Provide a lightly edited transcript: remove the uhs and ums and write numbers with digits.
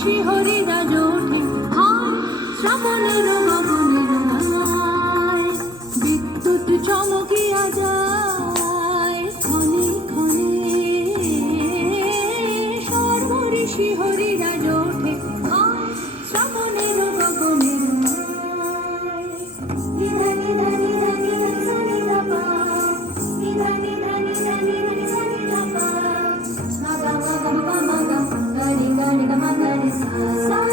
শিহরিরা জোঠে হায় শ্রাবণের গগনের গায়, বিদ্যুৎ চমকিয়া যায় ক্ষণে ক্ষণে, সর্বরি শিহরিরা জোঠে হায় শ্রাবণের গগনের গায়। নিধা নিধা নিধা নিধা সা নিধা পা, নিধা নিধা নিধা নিধা সা নিধা পা, মা গা মা গা পা মা গা, গা রে গা রে গা মা গা রে সা।